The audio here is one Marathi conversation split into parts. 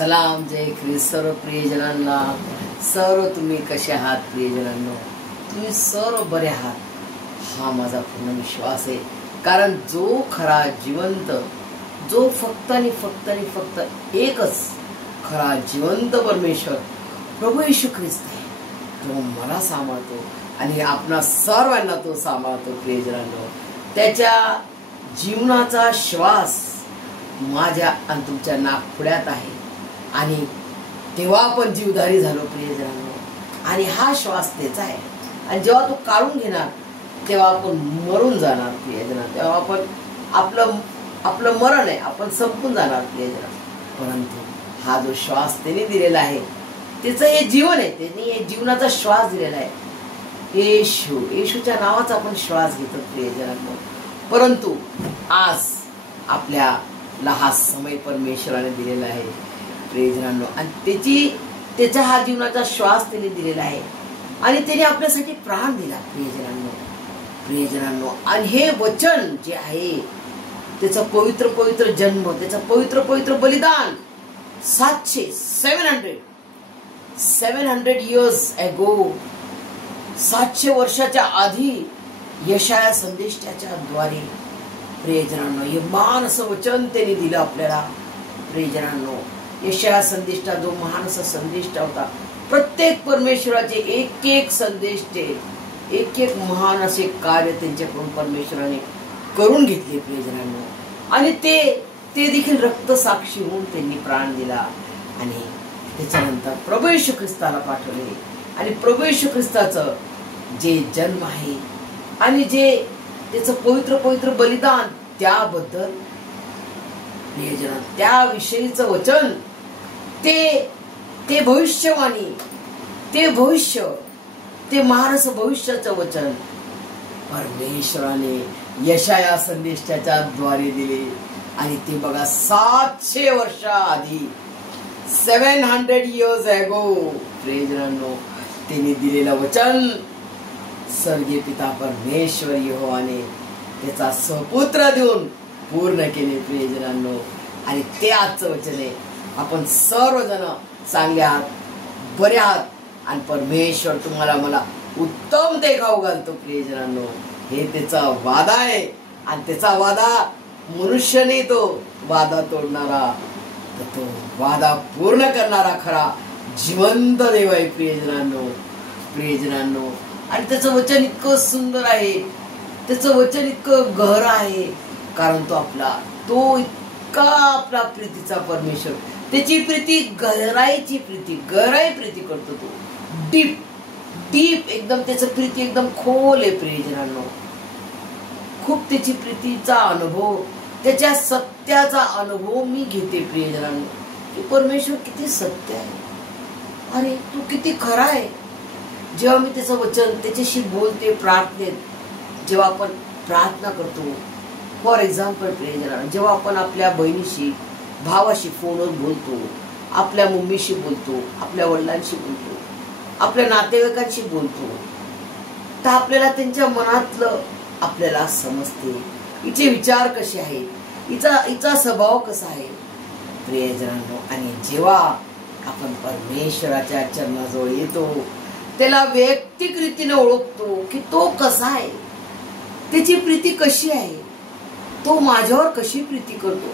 सलाम जय ख्रिस्त सर्व प्रियजनांना. सर्व तुम्ही कसे आहात प्रियजनांनो? तुम्ही सर्व बरे आहात हा माझा पूर्ण विश्वास आहे. कारण जो खरा जिवंत, जो फक्त आणि फक्त आणि फक्त एकच खरा जिवंत परमेश्वर प्रभू येशू ख्रिस्त आहे, तो मला सांभाळतो आणि आपणा सर्वांना तो सांभाळतो प्रियजनांनो. त्याच्या जीवनाचा श्वास माझ्या आणि तुमच्या नाकपुड्यात आहे आणि तेव्हा आपण जीवधारी झालो प्रियजनांनो. आणि हा श्वास त्याचा आहे आणि जेव्हा तो काढून घेणार तेव्हा आपण मरून जाणार प्रियजनांनो. तेव्हा आपण आपलं मरण आहे, आपण संपून जाणार प्रियजनांनो. परंतु हा जो श्वास त्याने दिलेला आहे त्याचं हे जीवन आहे, त्यांनी हे जीवनाचा श्वास दिलेला आहे. येशूच्या नावाचा आपण श्वास घेतो प्रियजनांनो. परंतु आज आपल्याला हा समय परमेश्वराने दिलेला आहे प्रियजनांनो आणि त्याचा हा जीवनाचा श्वास त्याने दिलेला आहे आणि त्याने आपल्यासाठी प्राण दिला प्रियजनांनो. आणि हे वचन जे आहे त्याचा पवित्र पवित्र जन्म, त्याचा पवित्र पवित्र बलिदान 700 years ago, 700 वर्षाच्या आधी यशाया संदेष्टाच्या द्वारे प्रियजनांनो हे महान असं वचन त्यांनी दिलं आपल्याला प्रियजनांनो. यशाया संदेष्टा जो महान असा संदेष्टा होता, प्रत्येक परमेश्वराचे एक एक संदेष्टे, एक एक महान असे कार्य त्यांच्याकडून परमेश्वराने करून घेतले प्रियजनांनो. आणि ते देखील रक्त साक्षी म्हणून त्यांनी प्राण दिला आणि त्याच्यानंतर प्रभू येशू ख्रिस्ताला पाठवले. आणि प्रभू येशू ख्रिस्ताचं जे जन्म आहे आणि जे त्याचं पवित्र पवित्र बलिदान, त्याबद्दल प्रियजन त्याविषयीचं वचन, ते भविष्यवाणी, ते भविष्य, ते महारस भविष्याचं वचन परमेश्वराने यशाया संदेष्टाच्या द्वारे दिले. आणि ते बघा 700 वर्षाआधी 700 years ago प्रियजनांनो त्यांनी दिलेलं वचन स्वर्गीय पिता परमेश्वर यहोवाने त्याचा सपुत्र देऊन पूर्ण केले प्रियजनांनो. आणि ते आजचं वचन आहे. आपण सर्वजण चांगले आहात, बरे आहात आणि परमेश्वर तुम्हाला मला उत्तम ते खाऊ घालतो प्रियजनांनो. हे त्याचा वादा आहे आणि त्याचा वादा मनुष्य नाही, तो वादा तोडणारा, तर तो वादा पूर्ण करणारा खरा जिवंत देव आहे प्रियजनांनो. आणि त्याचं वचन इतकं सुंदर आहे, त्याचं वचन इतकं गहर आहे, कारण तो इतका आपला प्रीतीचा परमेश्वर, त्याची प्रीती गहराई प्रीती करतो. तो डीप एकदम त्याचं प्रीती एकदम खोल आहे प्रियजनांनो. खूप त्याची प्रीतीचा अनुभव, त्याच्या सत्याचा अनुभव मी घेते प्रियजनांनो. की परमेश्वर किती सत्य आहे, अरे तू किती खरा आहे. जेव्हा मी त्याचं वचन त्याच्याशी बोलते प्रार्थनेत, जेव्हा आपण प्रार्थना करतो, फॉर एक्झाम्पल प्रियजनांनो, जेव्हा आपण आपल्या बहिणीशी भावाशी फोनवर बोलतो, आपल्या मम्मीशी बोलतो, आपल्या वडिलांशी बोलतो, आपल्या नातेवाईकांशी बोलतो, तर आपल्याला त्यांच्या मनातलं आपल्याला समजते. हिचे विचार कसे आहेत, हिचा स्वभाव कसा आहे प्रियजनांनो. आणि जेव्हा आपण परमेश्वराच्या चरणाजवळ येतो, त्याला वैयक्तिक रीतीने ओळखतो की तो कसा आहे, त्याची प्रीती कशी आहे, तो माझ्यावर कशी प्रीती करतो,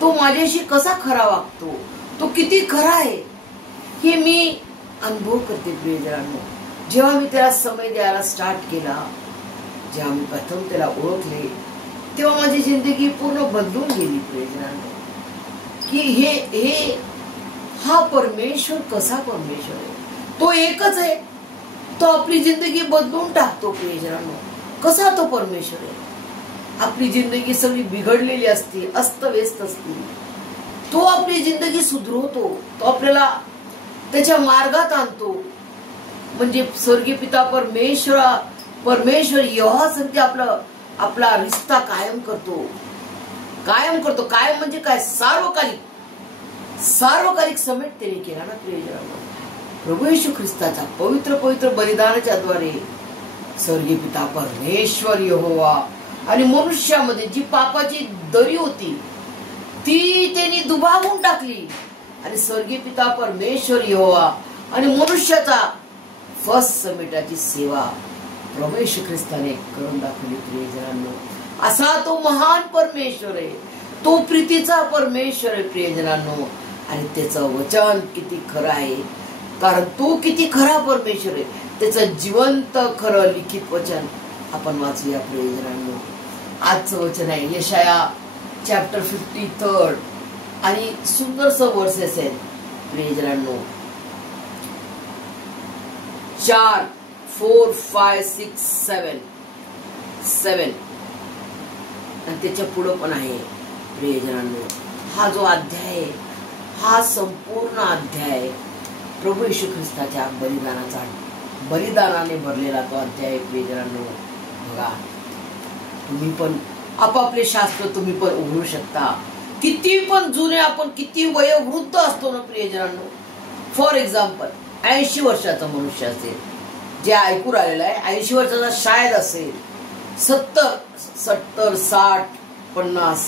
तो माझ्याशी कसा खरा वागतो, तो किती खरा आहे, हे मी अनुभव करते प्रियजनांनो. जेव्हा मी त्याला समय द्यायला स्टार्ट केला, जेव्हा मी प्रथम त्याला ओळखले, तेव्हा माझी जिंदगी पूर्ण बदलून गेली प्रियजनांनो. की हा परमेश्वर कसा परमेश्वर आहे, तो एकच आहे, तो आपली जिंदगी बदलून टाकतो प्रियजनांनो. कसा तो परमेश्वर आहे. आपली जिंदगी सगळी बिघडलेली असते, अस्तव्यस्त असते, तो आपली जिंदगी सुधरवतो, तो आपल्याला त्याच्या मार्गात आणतो. म्हणजे स्वर्गीय पिता परमेश्वर यहोवा संगती आपला रिश्ता कायम करतो. कायम म्हणजे काय, सार्वकालिक समेट त्याने केला ना प्रियजनांनो. प्रभू येशू ख्रिस्ताचा पवित्र पवित्र बलिदानाच्या द्वारे स्वर्गीय पिता परमेश्वर यहोवा आणि मनुष्यामध्ये जी पापाची दरी होती ती त्यांनी दुभागून टाकली. आणि स्वर्गीय पिता परमेश्वर यहोवा आणि मनुष्याचा फर्स्ट समिटाची सेवा प्रभू येशू ख्रिस्ताने करून दाखवली. प्रियजनांनो, असा तो महान परमेश्वर आहे, तो प्रीतीचा परमेश्वर आहे प्रियजनांनो. आणि त्याचं वचन किती खरं आहे, कारण तो किती खरा परमेश्वर आहे. त्याचं जिवंत खरं लिखित वचन आपण वाचूया प्रियजनांनो. आजचं वचन आहे यशाया चॅप्टर 53 आणि सुंदरसं वर्सेस आहेत प्रियजनांनो. 4, 4, 5, 6, 7 आणि त्याच्या पुढं पण आहे प्रियजनांनो. हा जो अध्याय आहे, हा संपूर्ण अध्याय प्रभू येशू ख्रिस्ताच्या बलिदानाने भरलेला तो अध्याय प्रियजनांनो. बघा, तुम्ही पण आपापले शास्त्र तुम्ही पण उघडू शकता. किती पण जुने आपण किती वयोवृद्ध असतो ना प्रियजनांनो. फॉर एक्झाम्पल 80 वर्षाचा मनुष्य असेल, जे ऐकू राहिलेला आहे, 80 वर्षाचा शायद असेल, 70, 60, 50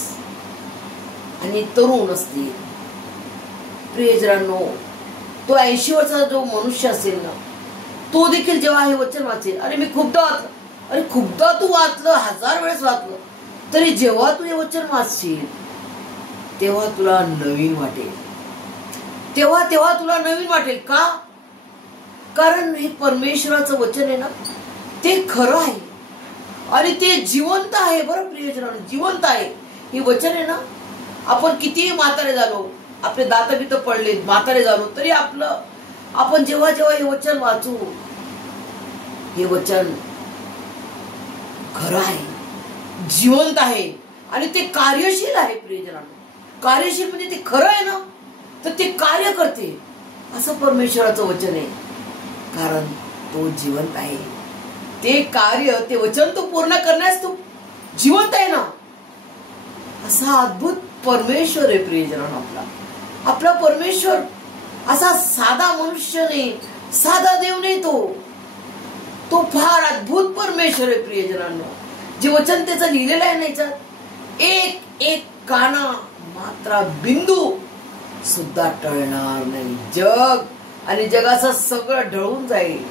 आणि तरुण असतील प्रियजनांनो. तो 80 वर्षाचा जो मनुष्य असेल ना, तो देखील जेव्हा हे वचन वाचेल, अरे मी खूपदा वाचलं, अरे खूपदा तू वाचलं, 1000 वेळेस वाचलं, तरी जेव्हा तू हे वचन वाचशील तेव्हा तुला नवीन वाटेल. तेव्हा तुला नवीन वाटेल. का? कारण हे परमेश्वराचं वचन आहे ना, ते खरं आहे आणि ते जिवंत आहे. बरं प्रियजनांनो, जिवंत आहे हे वचन आहे ना. आपण किती म्हातारे झालो, आपले दात बित पडले, म्हातारे झालो, तरी आपण जेव्हा हे वचन वाचू, हे वचन खरं आहे, जिवंत आहे आणि ते कार्यशील आहे प्रियजनांनो. कार्यशील म्हणजे ते खरं आहे ना, तर ते कार्य करते असं परमेश्वराचं वचन आहे. कारण तो जिवंत आहे. ते कार्य, ते वचन तो पूर्ण करण्यास तो जिवंत आहे ना. असा अद्भुत परमेश्वर आहे प्रियजनांनो. आपला परमेश्वर असा साधा मनुष्य नाही, साधा देव नाही. तो फार अद्भुत परमेश्वर आहे प्रियजनांनो. जे वचन त्याचं लिहिलेलं आहे ना, याच्यात एक काना मात्रा बिंदू सुद्धा टळणार नाही. जग आणि जगाचं सगळं ढळून जाईल,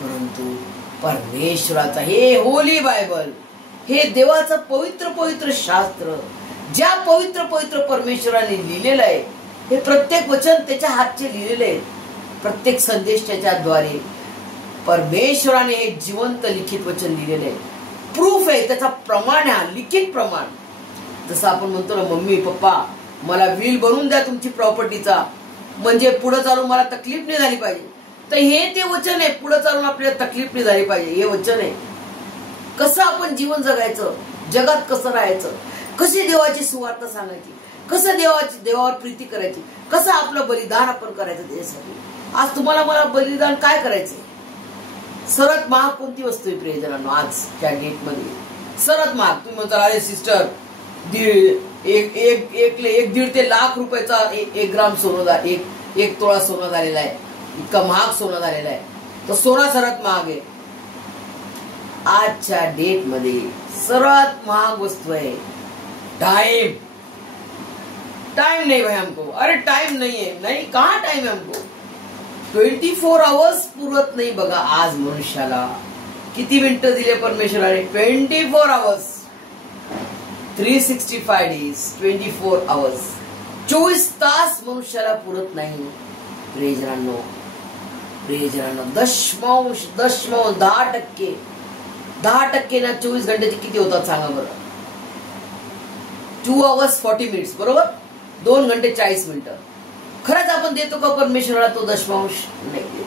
परंतु परमेश्वराचा हे होली बायबल, हे देवाचं पवित्र शास्त्र, ज्या पवित्र परमेश्वराने लिहिलेलं आहे, हे प्रत्येक वचन त्याच्या हातचे लिहिलेले आहे. प्रत्येक संदेश त्याच्याद्वारे परमेश्वराने हे जिवंत लिखित वचन लिहिलेले आहे. प्रूफ आहे, त्याचा प्रमाण आहे, लिखित प्रमाण. जसं आपण म्हणतो ना, मम्मी पप्पा मला विल बनवून द्या तुमची प्रॉपर्टीचा, म्हणजे पुढे चालून मला तकलीफ नाही झाली पाहिजे. तर हे ते वचन आहे, पुढे चालून आपल्याला तकलीफ नाही झाली पाहिजे, हे वचन आहे. कसं आपण जीवन जगायचं, जगात कसं राहायचं, कशी देवाची सुवार्ता सांगायची, कसं देवावर प्रीती करायची, कसं आपलं बलिदान आपण करायचं त्याच्यासाठी. आज तुम्हाला मला बलिदान काय करायचंय? सर्वात महाग कोणती वस्तू आहे प्रियजनांनो? आज त्या डेट मध्ये सर्वात महाग तुम्ही म्हणता, अरे सिस्टर, 1.5 ते लाख रुपयाचा 1 ग्राम सोनं, 1 तोळा सोनं झालेला आहे. इतका महाग सोनं झालेला आहे. तर सोना सर्वात महाग आहे. आजच्या डेट मध्ये सर्वात महाग वस्तू आहे टाइम. टाइम नहीं भाई हमको, अरे टाइम नहीं है, नहीं कहाँ टाइम है हमको. 24 आवर्स पुरत नाही. बघा आज मनुष्याला किती मिनिटं दिले परमेश्वराने? 24 आवर्स, 365 डेज, 24 आवर्स, 24 तास मनुष्याला पुरत नाही प्रियजनांनो. 10% 10% ना 24 घंट्याचे किती होतात सांगा बरं? 2 hours 40 minutes, बरोबर? 2 घंटे 40 मिनिटं. खरंच आपण देतो का परमेश्वराला तो 10% नाही?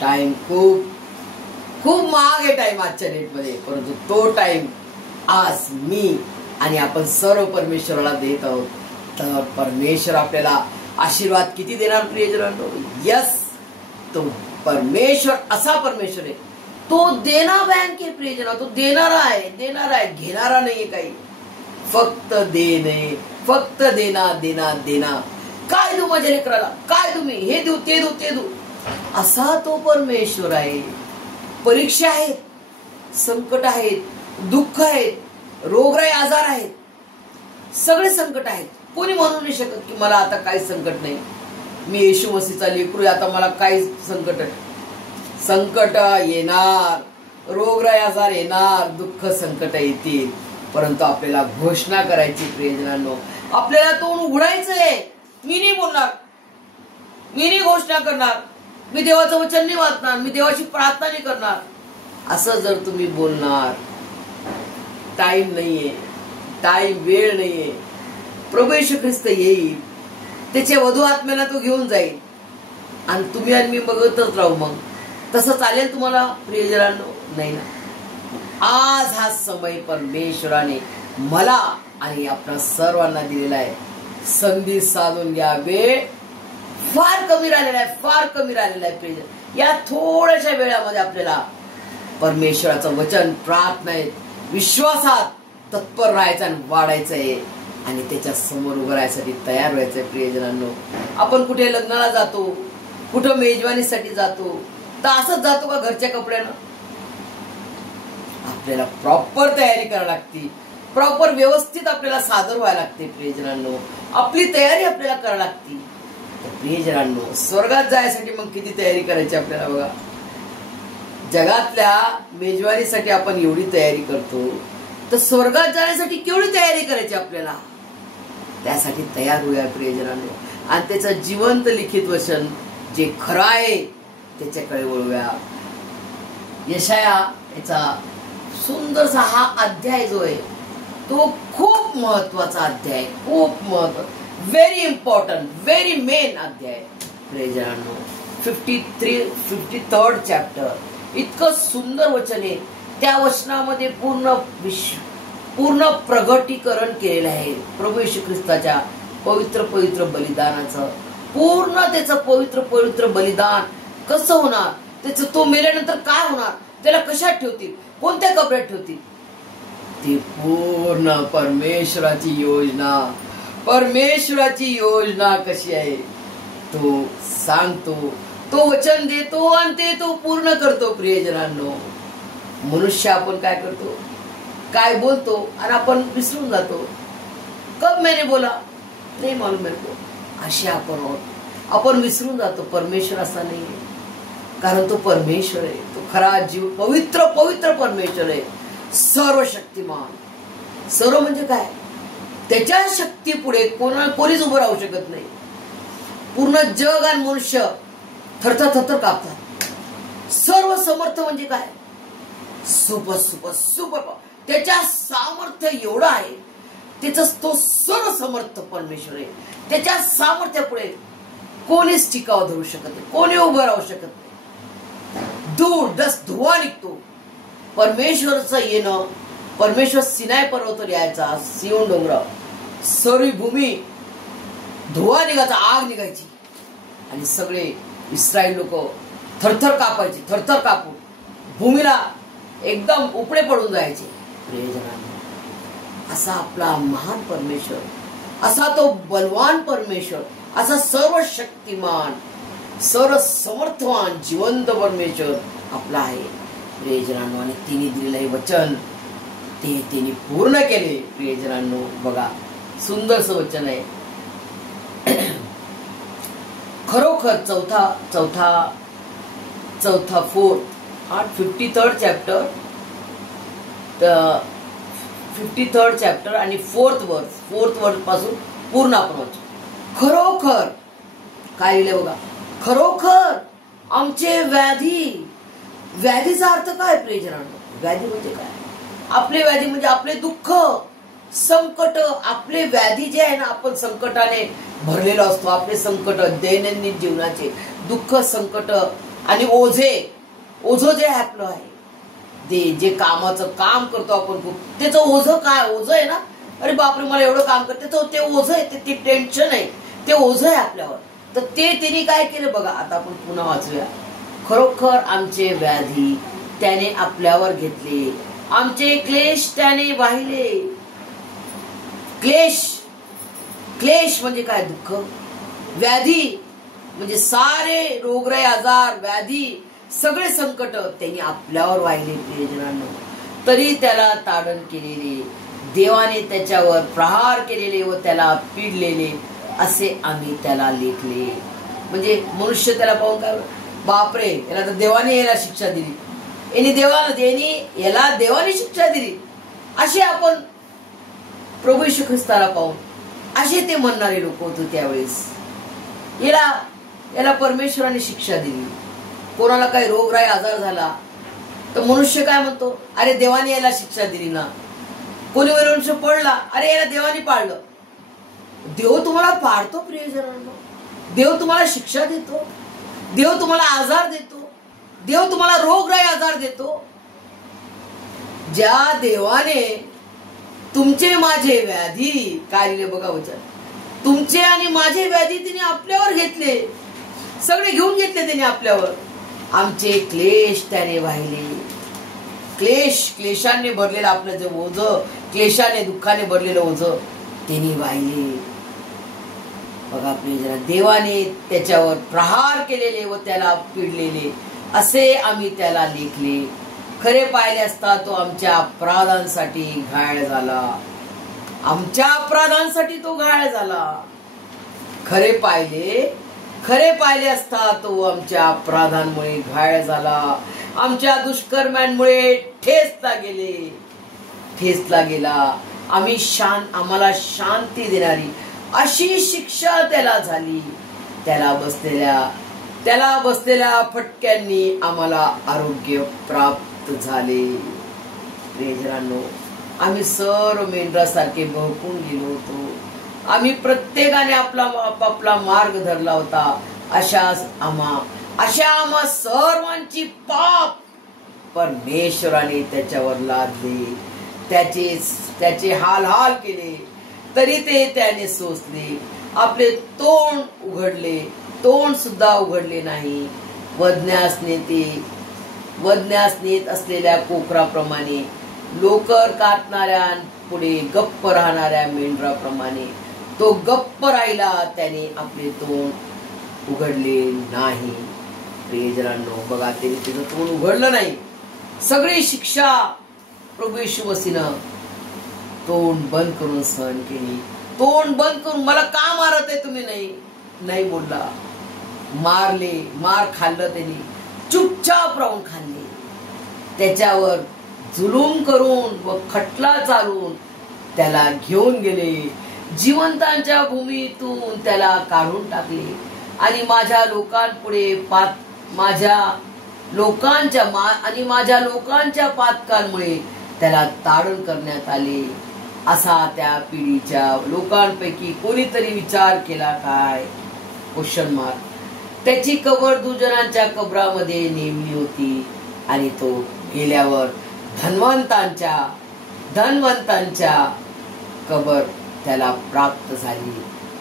टाइम खूप महाग आहे टाइम आजच्या डेट मध्ये, परंतु तो टाइम आज मी आणि आपण सर्व परमेश्वराला देत आहोत. तर परमेश्वर आपल्याला आशीर्वाद किती देणार प्रियजनांनो? यस, तो परमेश्वर असा परमेश्वर आहे, तो देना बँक आहे प्रियजना. तो देणारा आहे, घेणारा नाहीये काही. फक्त देणे, फक्त देना. काय देऊ माझ्या लेकराला, काय तुम्ही हे देऊ ते देऊ, असा तो परमेश्वर आहे. परीक्षा आहेत, संकट आहेत, दुःख आहेत, रोगराई आजार आहेत, सगळे संकट आहेत, कोणी म्हणू नाही शकत की मला आता काही संकट नाही, मी येशू मसीचा लेकरू, आता मला काही संकट संकट येणार, रोगराई आजार येणार, दुःख संकट येतील, परंतु आपल्याला घोषणा करायची प्रियजनांनो, आपल्याला तोंड उघडायचंय. मी नाही बोलणार, मी नाही घोषणा करणार, मी देवाचं वचन नाही वाचणार, मी देवाची प्रार्थना नाही करणार, असं जर तुम्ही बोलणार, टाइम नाहीये, टाइम वेळ नाहीये, प्रभू येशू ख्रिस्त येईल, त्याच्या वधू आत्म्याला तो घेऊन जाईल आणि तुम्ही आणि मी बघतच राहू. मग तसं चालेल तुम्हाला प्रियजनांनो? नाही ना. आज हा समय परमेश्वराने मला आणि आपल्या सर्वांना दिलेला आहे. संधी साधून घ्या. वेळ फार कमी राहिलेला आहे, फार कमी राहिलेला आहे प्रियजन. या थोड्याशा वेळामध्ये आपल्याला परमेश्वराचं वचन, प्रार्थनेत, विश्वासात तत्पर राहायचं आणि वाढायचं आहे आणि त्याच्या समोर उभं राहायसाठी तयार व्हायचंय प्रियजनांनो. आपण कुठे लग्नाला जातो, कुठं मेजवानीसाठी जातो, तर असंच जातो का घरच्या कपड्यानं? आपल्याला प्रॉपर तयारी करावी लागते, प्रॉपर व्यवस्थित आपल्याला सादर व्हायला लागते प्रियजनांनो. आपली तयारी आपल्याला करावी लागते. प्रियजनांनो, स्वर्गात जायसाठी मग किती तयारी करायची आपल्याला बघा. जगातल्या मेजवानीसाठी आपण एवढी तयारी करतो, तर स्वर्गात जाण्यासाठी केवढी तयारी करायची आपल्याला. त्यासाठी तयार होऊया प्रियजनांनो आणि त्याचं जिवंत लिखित वचन जे खरं आहे त्याच्याकडे वळूया. यशाया याचा सुंदरसा हा अध्याय जो आहे तो खूप महत्वाचा अध्याय, खूप महत्वाचा, व्हेरी इम्पॉर्टंट, व्हेरी मेन अध्याय प्रियजनांनो. 53rd chapter. इतकं सुंदर वचन आहे. त्या वचनामध्ये पूर्ण प्रगटीकरण केलेलं आहे प्रभू येशू ख्रिस्ताच्या पवित्र पवित्र बलिदानाचं. पूर्ण त्याचं पवित्र पवित्र बलिदान कसं होणार, त्याचं तो मेल्यानंतर काय होणार, त्याला कशात ठेवतील, कोणत्या कपड्यात ठेवतील, ती पूर्ण परमेश्वराची योजना, परमेश्वराची योजना कशी आहे तो सांगतो, तो वचन देतो आणि ते तो पूर्ण करतो प्रियजनांनो. मनुष्य आपण काय करतो, काय बोलतो आणि आपण विसरून जातो. कब मैंने बोला नाही मालूम मेरे को, असे आपण विसरून जातो. परमेश्वर असा नाही आहे, कारण तो परमेश्वर आहे, तो खरा जीव पवित्र पवित्र परमेश्वर आहे, सर्वशक्तिमान. सर्व म्हणजे काय, त्याच्या शक्ती पुढे कोणीच उभं राहू शकत नाही. पूर्ण जग आणि मनुष्य थरथर थरथर कापतात. सर्व समर्थ म्हणजे काय, सुपर सुपर सुपर, त्याच्या सामर्थ्य एवढं आहे, त्याच तो सर्व समर्थ परमेश्वर आहे. त्याच्या सामर्थ्यापुढे कोणीच टिकाव धरू शकत नाही, कोणी उभं राहू शकत नाही. धुवा निघतो. परमेश्वरचं येणं, परमेश्वर सिनाय पर्वतावर यायचा, सियोन डोंगर, सर्व भूमी धुवा निघायचा, आग निघायची आणि सगळे इस्रायल लोक थरथर कापायचे, थरथर कापून भूमीला एकदम उपडे पडून जायचे. प्रियजनांनो, असा आपला महान परमेश्वर, असा तो बलवान परमेश्वर, असा सर्व शक्तिमान, सर्व समर्थवान जिवंत परमेश्वर आपला आहे प्रियजनांनो. आणि तिने दिलेले वचन ते तिने पूर्ण केले प्रियजनांनो. बघा सुंदरसं वचन आहे. खरोखर चौथा 53rd चॅप्टर, 53rd चॅप्टर आणि 4th वर्स पासून पूर्ण आपण वाचू. खरोखर काय लिहिले बघा, खरोखर आमचे व्याधीचा अर्थ काय प्रियजनांनो? व्याधी म्हणजे काय? आपले व्याधी म्हणजे आपले दुःख, संकट. आपले व्याधी जे आहे ना, आपण संकटाने भरलेलो असतो. आपले संकट, दैनंदिन जीवनाचे दुःख, संकट आणि ओझं जे आपलं आहे, जे कामाचं काम करतो आपण खूप, त्याचं ओझं काय, ओझं आहे ना, अरे बापरे मला एवढं काम करते, ते ओझं आहे, ते टेन्शन आहे, ते ओझं आहे आपल्यावर. तर ते त्यांनी काय केलं बघा. आता आपण पुन्हा वाचूया. खरोखर आमचे व्याधी त्याने आपल्यावर घेतले, आमचे क्लेश त्याने वाहिले. क्लेश म्हणजे काय, दुःख. व्याधी म्हणजे सारे रोगराई, आजार, व्याधी, सगळे संकट त्यांनी आपल्यावर वाहिले प्रियजनांनो. तरी त्याला ताडण केलेले, देवाने त्याच्यावर प्रहार केलेले व त्याला पिडलेले असे आम्ही त्याला लेखले. म्हणजे मनुष्य त्याला पाहून काय, बापरे याला तर देवाने याला शिक्षा दिली, याला देवाने शिक्षा दिली, असे आपण प्रभू येशू ख्रिस्ताला पाहून असे ते म्हणणारे लोक होते त्यावेळेस. याला परमेश्वराने शिक्षा दिली. कोणाला काही रोगराई आजार झाला तर मनुष्य काय म्हणतो, अरे देवाने याला शिक्षा दिली ना. कोणी मनुष्य पडला, अरे याला देवाने पाळलं. देव तुम्हाला पाळतो प्रियजनांनो, देव तुम्हाला शिक्षा देतो, देव तुम्हाला आजार देतो, देव तुम्हाला रोगराई आजार देतो. ज्या देवाने तुमचे माझे व्याधी काय बघा वचन, तुमचे आणि माझे व्याधी तिने आपल्यावर घेतले, सगळे घेऊन घेतले त्याने आपल्यावर. आमचे क्लेश त्याने वाहिले. क्लेशाने भरलेलं आपलं जे ओझ, क्लेशाने दुःखाने भरलेलं ओझ त्यांनी वाहिले. बघा आपले जरा, देवाने त्याच्यावर प्रहार केलेले व त्याला पिडलेले असे आम्ही त्याला लेखले. खरे पाहिले असता तो आमच्या अपराधांसाठी घायल झाला, आमच्या अपराधांसाठी तो घायल झाला. खरे पाहिले असता तो आमच्या अपराधांमुळे घायल झाला, आमच्या दुष्कर्मांमुळे ठेचला गेला. आम्हाला शांती देणारी अशी शिक्षा त्याला झाली. त्याला बसलेल्या फटक्यांनी आम्हाला आरोग्य प्राप्त झाले. प्रियजनांनो, आम्ही सर्व मेंढरासारखे बहकून गेलो होतो. आम्ही प्रत्येकाने आपला मार्ग धरला होता. अशा आम्हा सर्वांची पाप परमेश्वराने त्याच्यावर लादले. त्याचे हाल केले तरी ते त्याने सोसले. आपले तोंड सुद्धा उघडले नाही. वदन्यास नेत असलेल्या कोकराप्रमाणे, लोकर कातणाऱ्या पुढे गप्प राहणाऱ्या मेंढराप्रमाणे तो गप्प राहिला. त्याने आपले तोंड उघडले नाही. प्रियजनांनो, बघा त्याने तिचं तोंड उघडलं नाही. सगळी शिक्षा प्रभू येशू मसीहनं तोंड बंद करून सहन केली. तोंड बंद करून, मला का मारत आहे तुम्ही, नाही बोलला. मार खाल्लं त्यांनी, चुपचाप राहून खाल्ले. त्याच्यावर जुलूम करून व खटला चालून त्याला घेऊन गेले. जिवंतांच्या भूमीतून त्याला काढून टाकले आणि माझ्या लोकांच्या पातकांमुळे त्याला ताडण करण्यात आले. असा त्या पिढीच्या लोकांपैकी कोणीतरी विचार केला काय? Question mark. त्याची कबर दुजणांच्या कबरामध्ये नेमली होती आणि तो गेल्यावर धनवंतांच्या कबर त्याला प्राप्त झाली.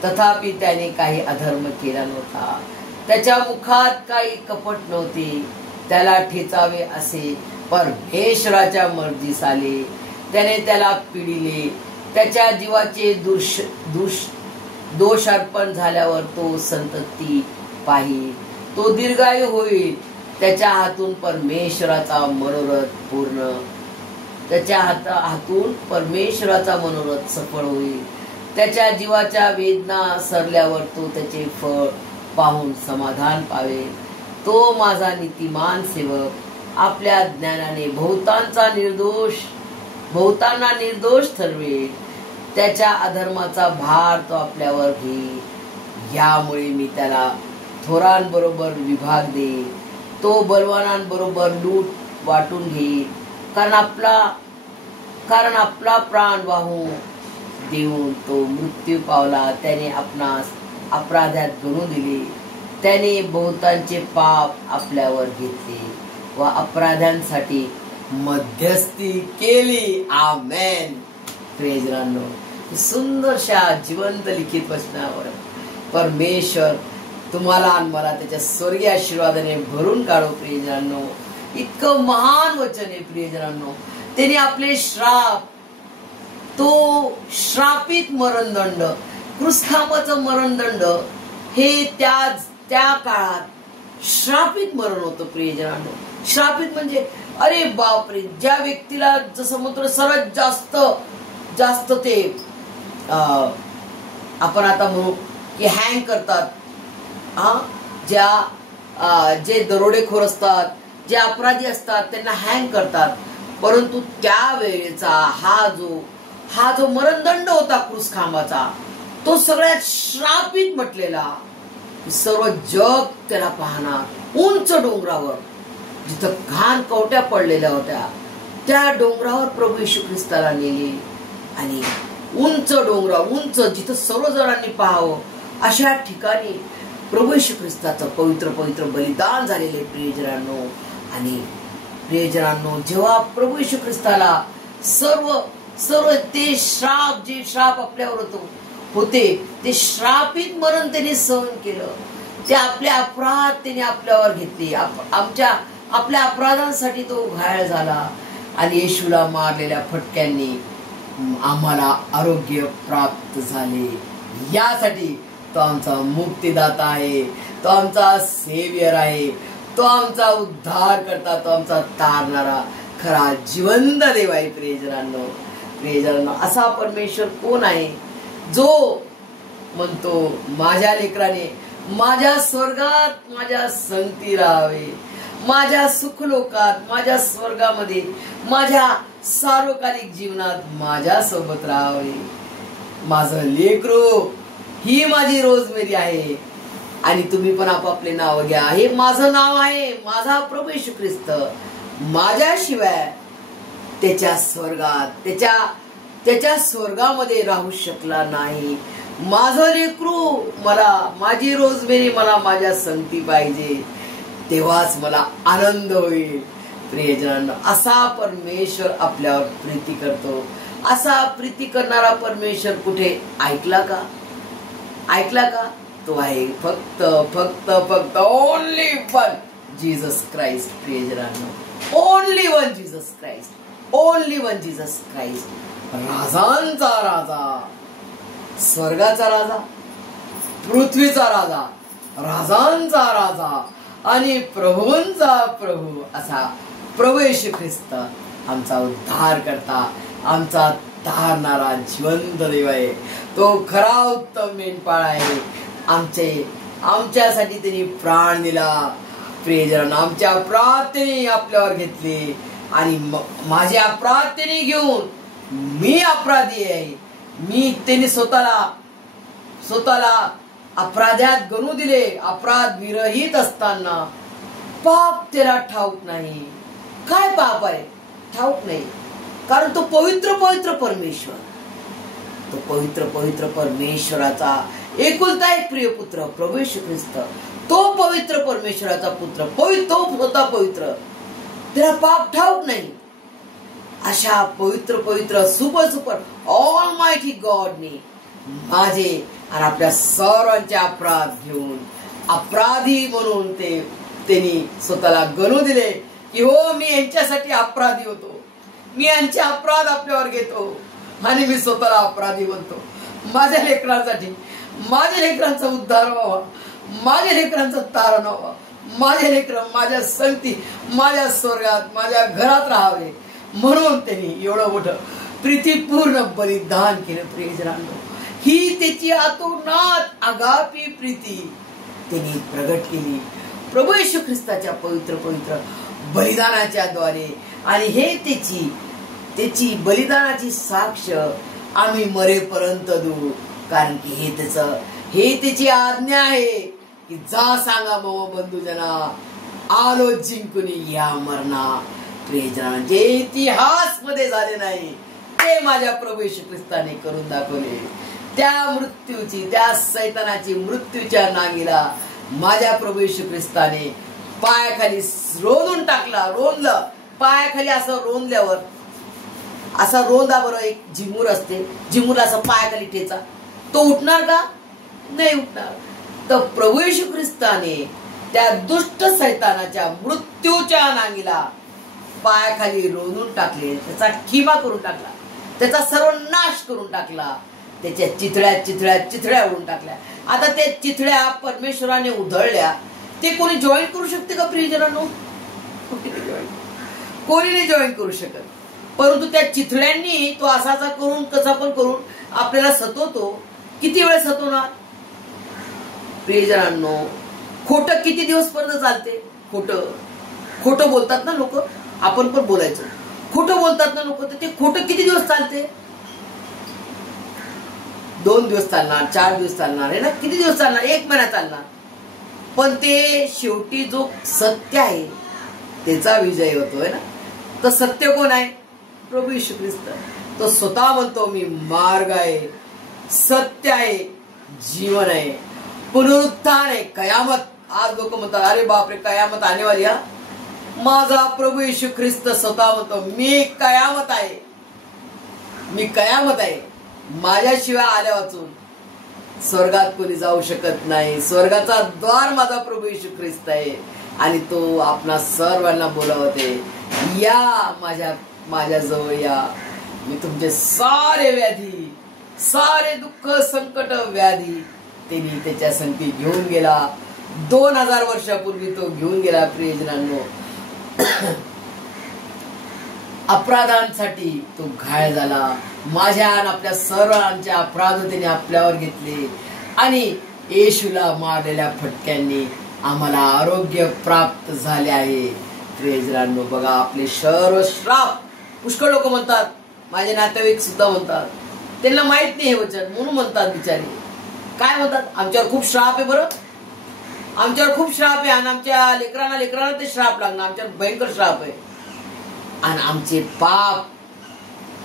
तथापि त्याने काही अधर्म केला नव्हता, त्याच्या मुखात काही कपट नव्हते. त्याला ठेचावे असे परमेश्वराच्या मर्जीस आले. त्याने त्याला पिडिले. त्याच्या जीवाचे दोष अर्पण झाल्यावर तो संतती पाहिल, तो दीर्घायू होईल. त्याच्या हातून परमेश्वराचा मनोरथ सफळ होईल. त्याच्या जीवाच्या वेदना सरल्यावर तो त्याचे फळ पाहून समाधान पावेल. तो माझा नीतिमान सेवक, आपल्या ज्ञानाने बहुतांना निर्दोष ठरवेल. त्याच्या अधर्माचा भार तो आपल्यावर घेईल. यामुळे मी त्याला थोरांबरोबर विभाग देईल, तो बलवानांबरोबर लूट वाटून घेईल. कारण आपला प्राण वाहून देऊन तो मृत्यू पावला. त्याने आपणास अपराधात गणू दिले. त्याने बहुतांचे पाप आपल्यावर घेतले व अपराधांसाठी मध्यस्थी केली. आमेन. प्रियजनांनो, सुंदरशा जिवंत लिखित वचनावर परमेश्वर तुम्हाला आणि मला त्याच्या स्वर्गीय आशीर्वादाने भरून काढो. प्रियजनांनो, इतकं महान वचन आहे. प्रियजनांनो, त्याने आपले श्राप, तो श्रापित मरणदंड, क्रूसखांबाचं मरणदंड हे त्या काळात श्रापित मरण होतं. प्रियजनांनो, श्रापित म्हणजे अरे बापरे, ज्या व्यक्तीला जसं म्हणतो सर्वात जास्त जास्त ते आपण आता म्हणू की हँग करतात. जे दरोडेखोर असतात, जे अपराधी असतात त्यांना हँग करतात. परंतु त्यावेळेचा हा जो मरणदंड होता क्रूस खांबाचा, तो सगळ्यात श्रापित म्हटलेला. सर्व जग त्याला पाहणार. उंच डोंगरावर जिथं घाण कवट्या पडलेल्या होत्या, त्या डोंगरावर प्रभू येशू ख्रिस्ताला नेले आणि उंच डोंगरावर, उंच जिथं सर्वजणांनी पाहावं अशा ठिकाणी प्रभू येशू ख्रिस्ताचं पवित्र पवित्र बलिदान झालेले प्रियजनांनो. आणि प्रियजनांनो, जेव्हा प्रभू येशू ख्रिस्ताला सर्व ते जे श्राप आपल्यावर होते ते श्रापित मरण त्याने सहन केलं. ते आपले अपराध त्याने आपल्यावर घेतले. आपल्या अपराधांसाठी तो घायल झाला आणि येशूला मारलेल्या फटक्यांनी आम्हाला आरोग्य प्राप्त झाले. यासाठी तो आमचा मुक्तिदाता आहे, तो आमचा सेवियर आहे, तो आमचा उद्धार करता, तो आमचा तारणारा खरा जिवंत देव आहे. प्रियजनांनो, असा परमेश्वर कोण आहे जो म्हणतो माझ्या लेकराने माझ्या स्वर्गात माझ्या संगती राहावे, माझ्या सुखलोकात, माझ्या स्वर्गामध्ये, माझ्या सार्वकालिक जीवनात माझ्या सोबत राहावे. माझं लेकरू ही माझी रोजमेरी आहे. आणि तुम्ही पण आपापले नाव घ्या. हे माझं नाव आहे, माझा प्रभू येशू ख्रिस्त. माझ्याशिवाय त्याच्या स्वर्गात, त्याच्या स्वर्गामध्ये राहू शकला नाही. माझं लेकरू माझी रोजमेरी, मला माझ्या संगती पाहिजे, तेव्हाच मला आनंद होईल. प्रियजनांनो, असा परमेश्वर आपल्यावर प्रीती करतो. असा प्रीती करणारा परमेश्वर कुठे ऐकला का? तो आहे फक्त फक्त फक्त ओनली वन जीसस क्राइस्ट. प्रियजनांनो, only one Jesus Christ, only one Jesus Christ. राजांचा राजा, स्वर्गाचा राजा, पृथ्वीचा राजा, राजांचा राजा आणि प्रभूंचा प्रभू असा प्रभू येशू ख्रिस्त आमचा उद्धार करता, आमचा तारणारा जिवंत देव आहे. तो खरा उत्तम मेंढपाळ आहे. आमच्यासाठी त्यांनी प्राण दिला. प्रियजन, आमच्या अपराध त्यांनी आपल्यावर घेतले आणि माझे अपराध त्यांनी घेऊन, मी अपराधी आहे, त्यांनी स्वतःला अपराध्यात गणू दिले. अपराध विरहित असताना पाप त्याला ठाऊक नाही. काय पाप आहे ठाऊक नाही, कारण तो पवित्र पवित्र परमेश्वर, तो पवित्र पवित्र परमेश्वराचा एकुलता एक प्रिय पुत्र प्रभू येशू ख्रिस्त, तो पवित्र परमेश्वराचा पुत्र, तो स्वतः पवित्र, त्याला पाप ठाऊक नाही. अशा पवित्र पवित्र सुपर ऑल मायटी गॉडने माझे आणि आपल्या सर्वांचे अपराध घेऊन अपराधी म्हणून त्यांनी स्वतःला गणू दिले की हो, मी यांच्यासाठी अपराधी होतो, मी यांचे अपराध आपल्यावर घेतो आणि मी स्वतःला अपराधी बनतो. माझ्या लेकरांसाठी, माझ्या लेकरांचा उद्धार व्हावा, माझ्या लेकरांचा तारण व्हावा, माझे लेकर माझ्या संगती, माझ्या स्वर्गात, माझ्या घरात राहावे म्हणून त्यांनी एवढं मोठं प्रीतीपूर्ण बलिदान केलं. प्रियजनांनो, ही त्याची आतोनात आगापी प्रीती त्यांनी प्रगट केली प्रभू येशू ख्रिस्ताच्या पवित्र पवित्र बलिदानाच्या द्वारे. आणि हे त्याची बलिदानाची साक्ष आम्ही मरेपर्यंत देऊ, कारण की हे त्याची आज्ञा आहे की जा सांगा भाऊ बंधुजना, आलो जिंकून या मरणा. प्रियजना, जे इतिहास मध्ये झाले नाही ते माझ्या प्रभू येशू ख्रिस्ताने करून दाखवले. त्या सैतानाची मृत्यूच्या नांगीला माझ्या प्रभू येशू ख्रिस्ताने पायाखाली रोंदून टाकला. रोंदलं पायाखाली, असं रोंदल्यावर असा रोंदा बरोबर एक झिमुर असते, झिमुरला असं पायाखाली ठेचा, तो उठणार का? नाही उठणार. तर प्रभू येशू ख्रिस्ताने त्या दुष्ट सैतानाच्या मृत्यूच्या नांगीला पायाखाली रोंदून टाकले, त्याचा खिमा करून टाकला, त्याचा सर्व नाश करून टाकला, त्याच्या चिथळ्या उडून टाकल्या. आता ते चिथळ्या परमेश्वराने उधळल्या. ते कोणी जॉईन करू शकते का प्रियजनांनो? कोणी नाही जॉईन करू शकत. परंतु त्या चिथड्यांनी तो असाचा करून कसा पण करून आपल्याला सतवतो. किती वेळ सतवणार प्रियजनांनो? खोटं किती दिवस पर्यंत चालते? खोटं बोलतात ना लोक, आपण पण बोलायचं. खोटं बोलतात ना लोक, तर ते खोटं किती दिवस चालते? 2 दिवस चालणार, 4 दिवस चालणार आहे ना, किती दिवस चालणार? 1 महिना चालणार. पण ते शेवटी जो सत्य आहे त्याचा विजय होतोय ना. तर सत्य कोण आहे? प्रभू येशू ख्रिस्त. तो स्वतः म्हणतो मी मार्ग आहे, सत्य आहे, जीवन आहे, पुनरुत्थान आहे, कयामत. आज लोक म्हणतात अरे बापरे कयामत आने वाली. हा माझा प्रभू येशू ख्रिस्त स्वतः म्हणतो मी कयामत आहे, मी कयामत आहे. माझ्याशिवाय आल्या वाचून स्वर्गात कोणी जाऊ शकत नाही. स्वर्गाचा द्वार माझा प्रभू येशू ख्रिस्त आहे आणि तो आपणा सर्वांना बोलावते, या माझ्या जवळ या. मी तुमचे सारे व्याधी, सारे दुःख, संकट, व्याधी त्यांनी त्याच्या संगती घेऊन गेला. 2000 वर्षापूर्वी तो घेऊन गेला. प्रियजनांनो, अपराधांसाठी तो घायल झाला. माझ्या आणि आपल्या सर्वांचे अपराध त्याने आपल्यावर घेतले आणि येशूला मारलेल्या फटक्यांनी आम्हाला आरोग्य प्राप्त झाले आहे. प्रियजनांनो, बघा आपले सर्व श्राप, पुष्कळ लोक म्हणतात, माझे नातेवाईक सुद्धा म्हणतात, त्यांना माहित नाही हे वचन म्हणून म्हणतात बिचारी. काय म्हणतात? आमच्यावर खूप श्राप आहे. बरं, आमच्यावर खूप श्राप आहे आणि आमच्या लेकरांना ते श्राप लागणार. आमच्यावर भयंकर श्राप आहे आणि आमचे पाप,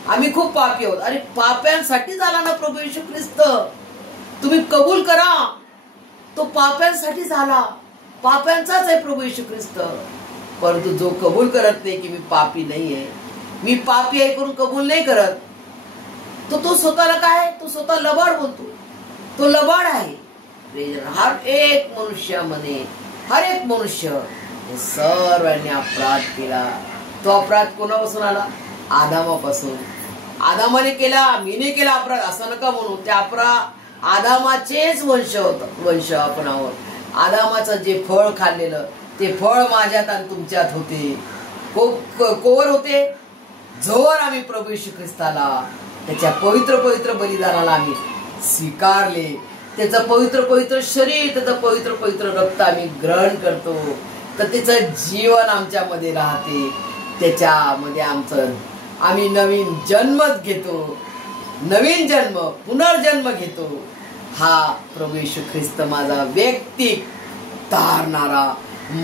आम्ही खूप पापी आहोत. अरे पाप्यांसाठी झाला ना प्रभू येशू ख्रिस्त. तुम्ही कबूल करा, तो पाप्यांसाठी झाला, पाप्यांचाच आहे प्रभू येशू ख्रिस्त. परंतु जो कबूल करत नाही की मी पापी नाहीये, मी पापी आहे करून कबूल नाही करत, तो स्वतःला काय, तो स्वतः लबाड बोलतो. तो लबाड आहे. हर एक मनुष्यामध्ये, हर एक मनुष्य हे सर्वांनी अपराध केला. तो अपराध कोणापासून आला? आदामापासून. आदामाने केला, मीने केला अपराध असं नका म्हणू. त्या आदामाचेच वंश आपण आहोत. आदामाचं जे फळ खाल्लेलं ते फळ माझ्यात आणि तुमच्यात होते. कोवर होते? जोवर आम्ही प्रभू येशू ख्रिस्ताला, त्याच्या पवित्र पवित्र बलिदानाला आम्ही स्वीकारले, त्याचं पवित्र पवित्र शरीर, त्याचं पवित्र पवित्र रक्त आम्ही ग्रहण करतो, तर त्याचं जीवन आमच्यामध्ये राहते. त्याच्यामध्ये आम्ही नवीन जन्मच घेतो, नवीन जन्म, पुनर्जन्म घेतो. हा प्रभू येशू ख्रिस्त माझा व्यक्तिक तारणारा,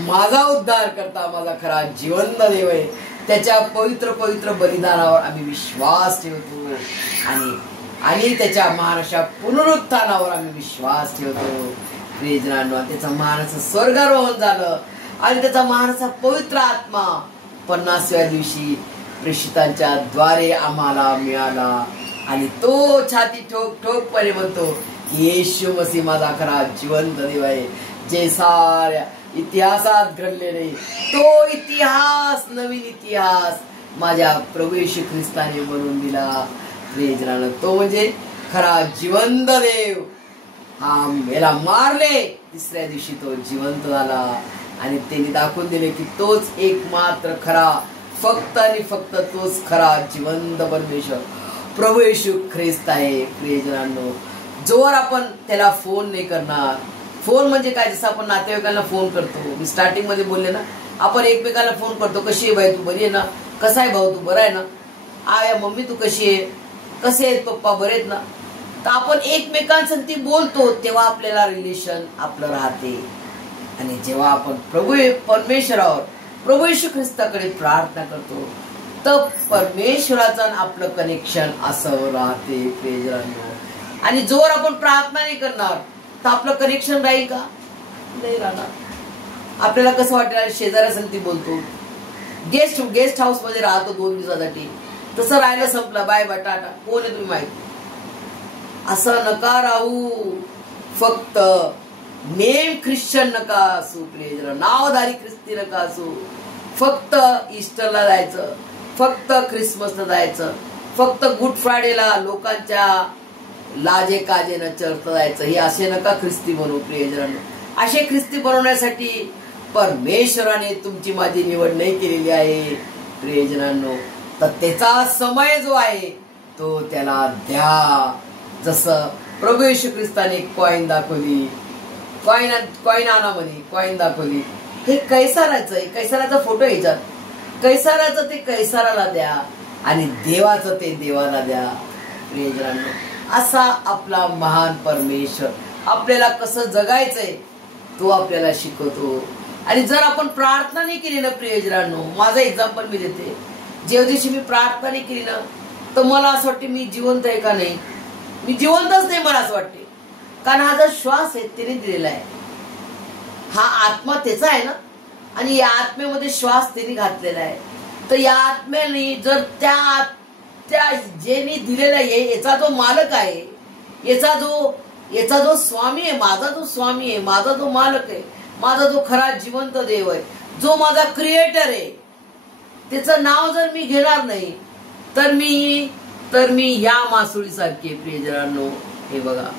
माझा उद्धार करता, माझा खरा जिवंत देव आहे. त्याच्या पवित्र पवित्र बलिदानावर आम्ही विश्वास ठेवतो आणि त्याच्या महाराष्ट्र पुनरुत्थानावर आम्ही विश्वास ठेवतो. प्रियजनांनो, त्याचा महाराष्ट्र स्वर्गारोहण झालं आणि त्याचा महाराष्ट्र पवित्र आत्मा 50व्या दिवशी प्रेषितांच्या द्वारे आम्हाला मिळाला आणि तो छाती ठोक ठोकपणे म्हणतो, येशू मसीह माझा खरा जिवंत देव आहे, जे साऱ्या इतिहासात घडले नाही तो इतिहास, नवीन इतिहास माझ्या प्रभू येशू ख्रिस्ताने बनवून दिला. प्रियजनांनो, तो म्हणजे खरा जिवंत देव. याला मारले, 3ऱ्या दिवशी तो जिवंत झाला आणि त्यांनी दाखवून दिले की तोच एकमात्र खरा, फक्त आणि फक्त तोच खरा जिवंत परमेश्वर प्रभू येशू ख्रिस्त आहे. प्रियजनांनो, जोवर आपण त्याला फोन नाही करणार, फोन म्हणजे काय, जसं आपण नातेवाईकांना फोन करतो, मी स्टार्टिंग मध्ये बोलले ना, आपण एकमेकांना फोन करतो, कशी आहे बाई तू, बरी आहे ना, कसा आहे भाऊ तू, बरा आहे ना, आया मम्मी तू कशी आहे, कसे आहेत पप्पा, बरे आहेत ना. तर आपण एकमेकांसाठी बोलतो तेव्हा आपल्याला रिलेशन आपलं राहते. आणि जेव्हा आपण परमेश्वरावर, प्रभू येशू ख्रिस्ताकडे प्रार्थना करतो, तर परमेश्वराचं आपलं कनेक्शन असं राहते. प्रियजनांनो, आणि जोवर आपण प्रार्थना नाही करणार तर आपलं कनेक्शन राहील का? नाही राहणार. आपल्याला कसं वाटेल, शेजाऱ्यासाठी बोलतो, गेस्ट हाऊस मध्ये राहतो 2 दिवसासाठी, तसं राहिलं, संपलं, बाय बाय टाटा, कोण आहे तुम्ही माहिती. असं नका राहू. फक्त नेम ख्रिश्चन नका असू, प्रियजन नावधारी ख्रिस्ती नका असू. फक्त ईस्टरला जायचं, फक्त ख्रिसमसला जायचं, फक्त गुड फ्रायडेला लोकांच्या लाजे काजेनं चर्च जायचं, हे असे नका ख्रिस्ती बनवू. प्रियजनांनो, असे ख्रिस्ती बनवण्यासाठी परमेश्वराने तुमची माझी निवड नाही केलेली आहे. प्रियजनांनो, तर त्याचा समय जो आहे तो त्याला द्या. जसं प्रभू येशू ख्रिस्ताने कॉईन दाखवली, कॉईन आणा म्हणे, कॉईन दाखवली. हे कैसाराचं आहे, कैसाराचा फोटो याच्यात. कैसाराचं ते कैसाराला द्या आणि देवाचं ते देवाला द्या. प्रियजनांनो, असा आपला महान परमेश्वर आपल्याला कसं जगायचंय तो आपल्याला शिकवतो. आणि जर आपण प्रार्थना नाही केली ना प्रियजनांनो, माझं एक्झाम्पल मी देते. जेव्हा दिवशी मी प्रार्थना नाही केली ना तर मला असं वाटते मी जिवंत आहे का नाही. मी जिवंतच नाही मला असं वाटते. कारण हा जो श्वास आहे त्याने दिलेला आहे, हा आत्मा त्याचा आहे ना, आणि या आत्म्यामध्ये श्वास त्याने घातलेला आहे. तर या आत्म्याने जर त्या जेने दिलेला आहे, याचा जो मालक आहे, याचा जो स्वामी आहे, माझा जो स्वामी आहे, माझा जो मालक आहे, माझा जो खरा जिवंत देव आहे, जो माझा क्रिएटर आहे, त्याचं नाव जर मी घेणार नाही तर मी ह्या मासुळीसारखे. प्रियजनांनो, हे बघा,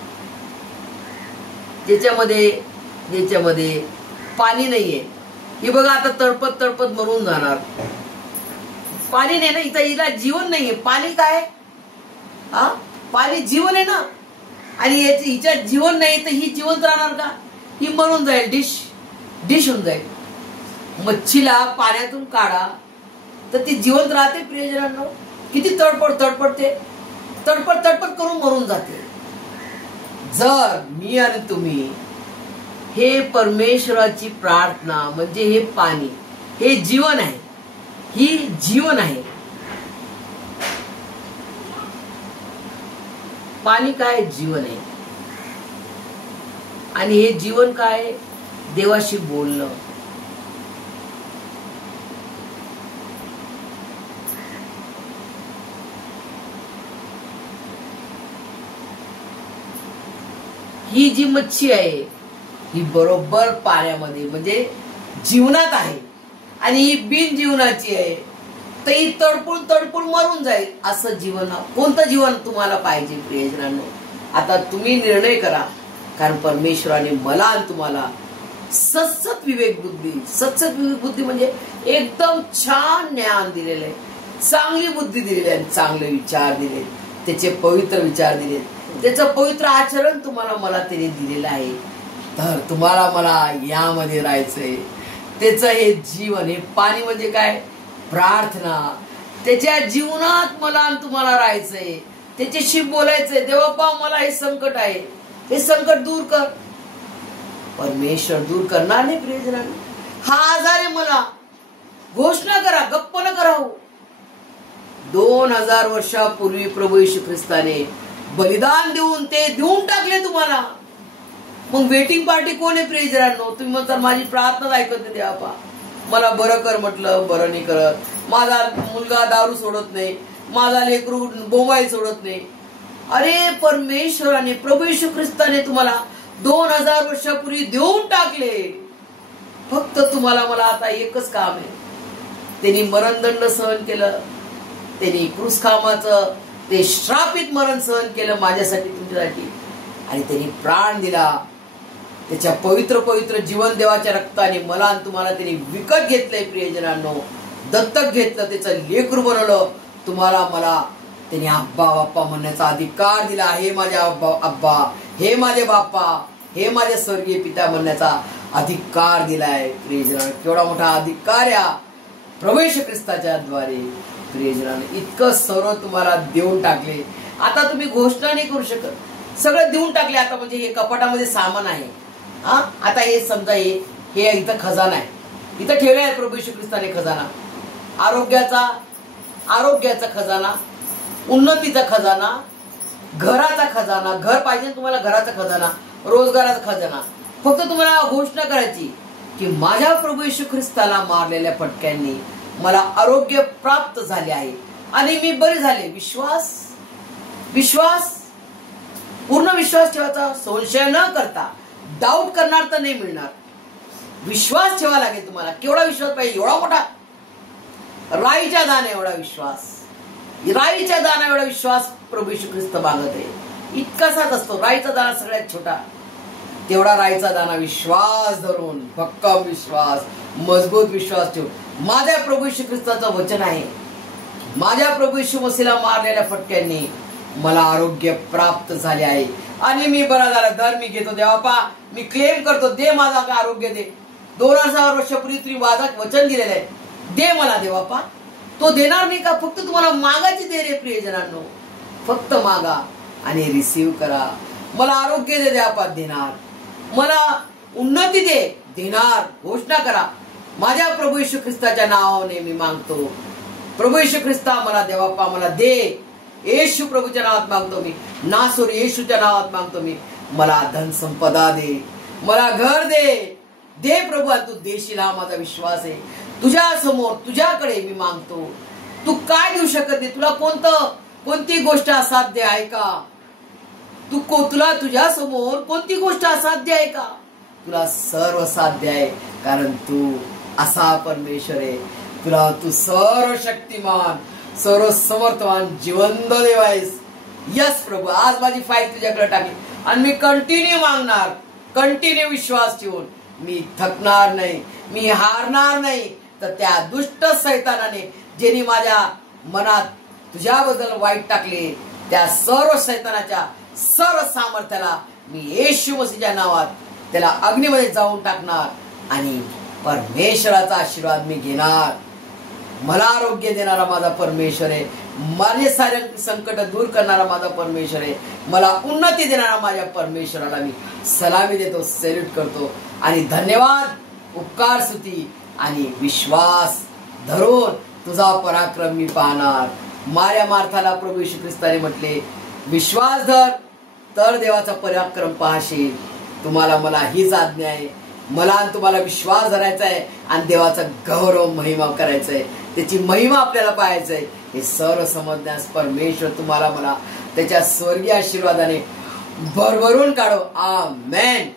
ज्याच्यामध्ये पाणी नाहीये, हे बघा आता तडपत मरून जाणार. पाणी नाही ना इथं, हिला जीवन नाहीये. पाणी काय? पाणी जीवन आहे ना. आणि हिच्यात जीवन नाही तर ही जिवंत राहणार का? ही मरून जाईल, डिश होऊन जाईल. मच्छीला पाण्यातून काढा तर ती जिवंत राहते. प्रियजनांनो, किती तडपडते, तडपड करून मरून जाते. जर मी आणि तुम्ही हे परमेश्वराची प्रार्थना म्हणजे हे पाणी, हे जीवन आहे, ही जीवन आहे. पाणी काय? जीवन आहे. आणि हे जीवन काय? देवाशी बोलणं. ही जी मच्छी आहे ही बरोबर पाण्यामध्ये म्हणजे जीवनात आहे, आणि ही बिन जीवनाची आहे तर ही तडपून मरून जाईल. असं जीवन, कोणतं जीवन तुम्हाला पाहिजे प्रियजनांनो? आता तुम्ही निर्णय करा. कारण परमेश्वराने मला आणि तुम्हाला सतसत विवेक बुद्धी म्हणजे एकदम छान ज्ञान दिलेलं आहे, चांगली बुद्धी दिलेली आहे, चांगले विचार दिले, त्याचे पवित्र विचार दिले, त्याचं पवित्र आचरण तुम्हाला मला त्याने दिलेलं आहे. तर तुम्हाला मला यामध्ये राहायचंय. त्याचं हे जीवन, हे पाणी म्हणजे काय? प्रार्थना. त्याच्या जीवनात मला आणि तुम्हाला राहायचंय, त्याच्याशी बोलायचंय. देवा, मला हे संकट आहे, हे संकट दूर कर. परमेश्वर दूर करणार नाही प्रियजनांनो. हा आजार आहे, मला घोषणा करा, गप्प न करावं. 2000 वर्षापूर्वी प्रभू येशू ख्रिस्ताने बलिदान देऊन ते देऊन टाकले तुम्हाला. मग वेटिंग पार्टी कोण आहे प्रियजनांनो? तुम्ही म्हणता माझी प्रार्थना ऐकत नाही देवा, मला बरं कर. म्हटलं बरं नाही करत. माझा मुलगा दारू सोडत नाही, माझा लेकरू बोंबाई सोडत नाही. अरे परमेश्वराने, प्रभू येशू ख्रिस्ताने तुम्हाला 2000 वर्षापूर्वी देऊन टाकले. फक्त तुम्हाला मला आता एकच काम आहे. त्यांनी मरणदंड सहन केलं, त्यांनी क्रूसखामाचं ते श्रापित मरण सहन केलं माझ्यासाठी, तुमच्यासाठी, आणि त्यांनी प्राण दिला. त्याच्या पवित्र जीवन देवाच्या रक्ताने मला आणि तुम्हाला त्यांनी विकत घेतलंय प्रियजनांनो, दत्तक घेतलं, त्याचं लेकरू बनवलं. तुम्हाला मला त्यांनी अब्बा बाप्पा म्हणण्याचा अधिकार दिला. हे माझे अब्बा, हे माझे बाप्पा, हे माझे स्वर्गीय पिता म्हणण्याचा अधिकार दिलाय प्रियजनांनो. केवढा मोठा अधिकार या प्रभू येशू ख्रिस्ताच्या द्वारे. प्रियजनांनो, इतकं सर्व तुम्हाला देऊन टाकले. आता तुम्ही घोषणा नाही करू शकत, सगळं देऊन टाकले. आता म्हणजे हे कपाटामध्ये सामान आहे. आता हे समजा हे इथं खजाना आहे, इथं ठेवला आहे प्रभू येशू ख्रिस्ताने खजाना. आरोग्याचा खजाना, उन्नतीचा खजाना, घराचा खजाना. घर पाहिजे तुम्हाला, घराचा खजाना, रोजगाराचा खजाना. फक्त तुम्हाला घोषणा करायची की माझ्या प्रभू येशू ख्रिस्ताला मारलेल्या फटक्यांनी मला आरोग्य प्राप्त झाले आहे आणि मी बरे झाले. विश्वास पूर्ण विश्वास ठेवायचा, संशय न करता. डाऊट करणार तर नाही मिळणार. विश्वास ठेवा लागेल तुम्हाला. केवढा विश्वास पाहिजे? एवढा मोठा, राईच्या दाना एवढा विश्वास, राईच्या दाना एवढा विश्वास प्रभू येशू ख्रिस्त मागत आहे. इतकासाच असतो राईचा दाना, सगळ्यात छोटा. तेवढा राईचा दाना विश्वास धरून, भक्कम विश्वास, मजबूत विश्वास ठेवून. माझ्या प्रभू येशू ख्रिस्ताचं वचन आहे, माझ्या प्रभू येशू मसीहला मारलेल्या फटक्यांनी मला आरोग्य प्राप्त झाले आहे आणि मी बरा झाला. दर मी घेतो देवापा, मी क्लेम करतो, दे माझा आरोग्य दे. 2000 वर्षापूर्वी तुम्ही वादात वचन दिलेलं आहे, दे मला देवापा. तो देणार नाही का? फक्त तुम्हाला मागायची दे रे प्रियजनांनो, फक्त मागा आणि रिसीव्ह करा. मला आरोग्य दे देवापा, देणार. मला उन्नती दे, देणार. घोषणा करा, माझ्या प्रभू येशू ख्रिस्ताच्या नावाने मी मागतो. प्रभू येशू ख्रिस्ता मला देवापा मला दे. येशू प्रभूच्या नावात मागतो मी, नासोर येशूच्या नावात मागतो मी. मला धन संपदा दे, मला घर दे, दे प्रभू. आणि तू देशील हा माझा विश्वास आहे. तुझ्या समोर तुझ्याकडे मी मागतो. तू काय देऊ शकत नाही? तुला कोणती गोष्ट असाध्य आहे का? तुला तुझ्या समोर कोणती गोष्ट असाध्य आहे का? तुला सर्व साध्य आहे, कारण तू असा परमेश्वर आहे. तू सर्व शक्तिमान, सर्व समर्थवान जिवंत देव आहेस. यस प्रभू, आज माझी फाईल तुझ्याकडे टाकली आणि मी कंटिन्यू मागणार, कंटिन्यू विश्वास ठेवून. मी थकणार नाही, मी हारणार नाही. तर त्या दुष्ट सैतानाने ज्यांनी माझ्या मनात तुझ्याबद्दल वाईट टाकले, त्या सर्व सैतानाच्या सर्व सामर्थ्याला मी येशू मसीहच्या नावात त्याला अग्नीमध्ये जाऊन टाकणार आणि परमेश्वराचा आशीर्वाद मी घेणार. मला आरोग्य देणारा माझा परमेश्वर आहे. माझे सारे संकट दूर करणारा माझा परमेश्वर आहे. मला उन्नती देणारा माझ्या परमेश्वराला मी सलामी देतो, सॅल्यूट करतो आणि धन्यवाद, उपकार, स्तुती आणि विश्वास धरून तुझा पराक्रम मी पाहणार. मार्या मार्थाला प्रभू येशू ख्रिस्ताने म्हटले, विश्वास धर तर देवाचा पराक्रम पाहशील. तुम्हाला मला हीच आज्ञा आहे. मला आणि तुम्हाला विश्वास धरायचा आहे आणि देवाचा गौरव महिमा करायचा आहे. त्याची महिमा आपल्याला पाहायचं आहे. हे सर्व समजण्यास परमेश्वर तुम्हाला मला त्याच्या स्वर्गीय आशीर्वादाने भरभरून काढो. आमेन.